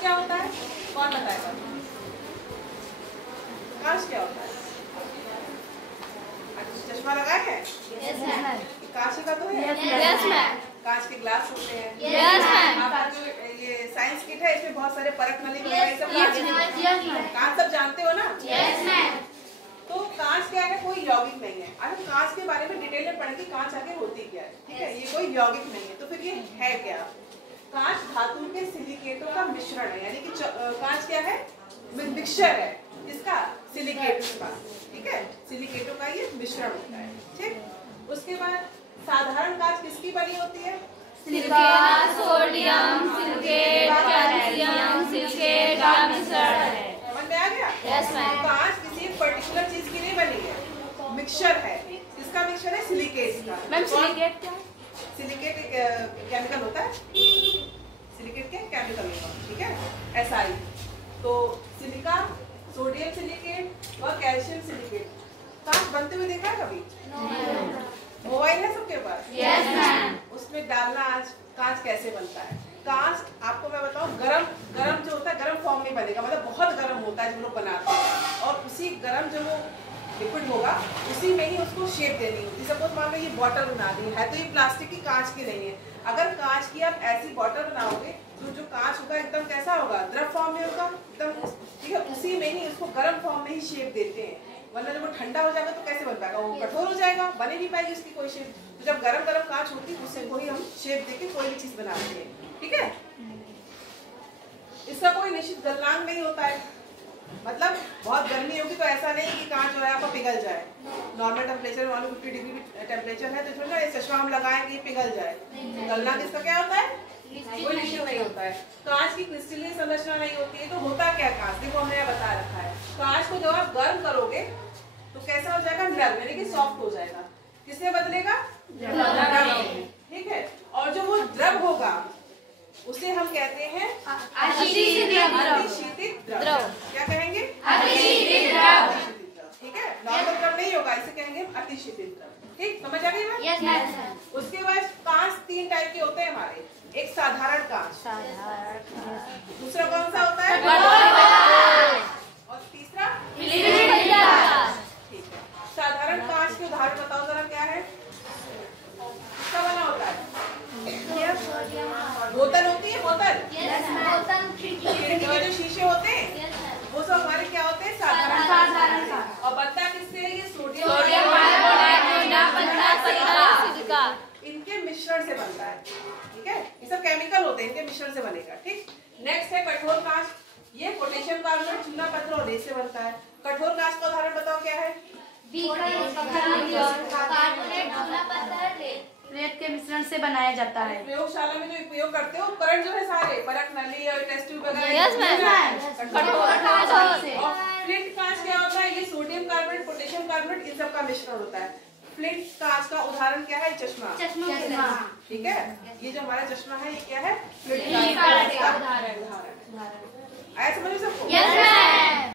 क्या होता है? कौन बताएगा? कांच क्या होता है? चश्मा लगाए हैं? Yes ma'am. कांच का तो है? Yes ma'am. कांच के ग्लास होते हैं? Yes ma'am. आपका जो ये साइंस किट है इसमें बहुत सारे परख नली वगैरह सब कांच सब जानते हो ना? Yes ma'am. तो कांच क्या है? कोई यौगिक नहीं है। अब हम कांच के बारे में डिटेल में पढ़ें कि कांच आगे होती क्या है, ठीक है? ये कोई यौगिक नहीं है। तो फिर ये है क्या? कांच धातु के सिलिकेटों का मिश्रण है, यानी कि कांच क्या है? मिक्सचर है। किसका? सिलिकेटों का, ठीक है? सिलिकेटों का ये मिश्रण होता है, ठीक? उसके बाद साधारण कांच किसकी बनी होती है? Silica, sodium, silicate, calcium, silicate का मिश्रण है। समझ में आ गया? Yes ma'am. कांच किसी एक पर्टिकुलर चीज की नहीं बनी है, मिक्सचर है। किसका मिक्सचर है? सिलिकेट का। मैम सिलिकेट क्या है? सिलिकेट एक केमिकल होता है, सिलिकेट के केमिकल होगा, ठीक है? SI। तो सिलिका, सोडियम सिलिकेट व कैल्शियम सिलिकेट कांच बनते हुए देखा है कभी? मोबाइल है सबके पास? Yes ma'am. उसमें डालना आज कांच कैसे बनता है। कांच आपको मैं बताऊं, गरम गरम जो होता है गरम फॉर्म में बनेगा, मतलब बहुत गरम होता है जब लोग बनाते हैं, और उसी गरम जो वो लिक्विड होगा उसी में ही उसको शेप देनी होती है। सपोज मान लो ये बॉटल बना दी है, तो ये प्लास्टिक की कांच की नहीं है। अगर कांच की आप ऐसी बॉटल बनाओगे तो जो कांच होगा एकदम कैसा होगा? द्रव फॉर्म में होगा एकदम, ठीक है? उसी में ही उसको गर्म फॉर्म में ही शेप देते हैं, वरना जब वो ठंडा हो जाएगा तो कैसे बन पाएगा? वो कठोर हो जाएगा, बने नहीं पाएगी उसकी कोई शेप। तो जब गरम गरम कांच होती है उससे कोई हम शेप देके कोई भी चीज बनाते हैं, ठीक है? इसका कोई निश्चित गलनांक नहीं होता है, मतलब बहुत गर्मी होगी तो ऐसा नहीं कि कांच जो है आपका पिघल जाए। नॉर्मल टेम्परेचर मान लो 50 डिग्री टेम्परेचर है तो थोड़ा ना चश्मा हम लगाएंगे पिघल जाए। गलनांक इसका क्या होता है? कोई निश्चित नहीं होता है। कांच की क्रिस्टलीय संरचना नहीं होती है। तो होता क्या कांच? देखो हमने बता रखा है, कांच को जब आप गर्म करोगे तो कैसा हो जाएगा? नरम, यानी कि सॉफ्ट हो जाएगा। किससे बदलेगा? द्रव, ठीक है? और जो वो द्रव होगा उसे हम कहते हैं अतिशीतित द्रव। क्या कहेंगे? अतिशीतित द्रव, ठीक है? नॉर्मल द्रव नहीं होगा, इसे कहेंगे अतिशीतित द्रव। ठीक, समझ आ गई बात? Yes ma'am. उसके बाद कांच 3 टाइप के होते हैं हमारे। एक साधारण कांच, दूसरा कौन सा होता है? और तीसरा? ठीक है। साधारण कांच के उदाहरण बताओ जरा, क्या है? किसका बना होता है? बोतल होती है, बोतल, खिड़की के जो शीशे होते हैं वो सब हमारे क्या होते हैं? साधारण। और बनता किससे है? ये सोडियम सिलिका, इनके मिश्रण से बनता है, ठीक है? ये सब केमिकल होते हैं, इनके मिश्रण से बनेगा, ठीक? नेक्स्ट है कठोर कांच। ये पोटेशियम कार्बोनेट, चूना पत्थर और रेत से बनता है। कठोर कांच का उदाहरण बताओ क्या है? रेत के मिश्रण से बनाया जाता है। प्रयोगशाला में जो उपयोग करते हो उपकरण जो है सारे, परख नली और टेस्ट ट्यूब वगैरह। Yes ma'am. फ्लिंट कांच क्या होता है? ये सोडियम कार्बोनेट, पोटेशियम कार्बोनेट इन सब का मिश्रण होता है। फ्लिंट कांच का उदाहरण क्या है? चश्मा, ठीक है? ये जो हमारा चश्मा है ये क्या है? फ्लिंट कांच का उदाहरण। आया समझ में सबको? Yes ma'am.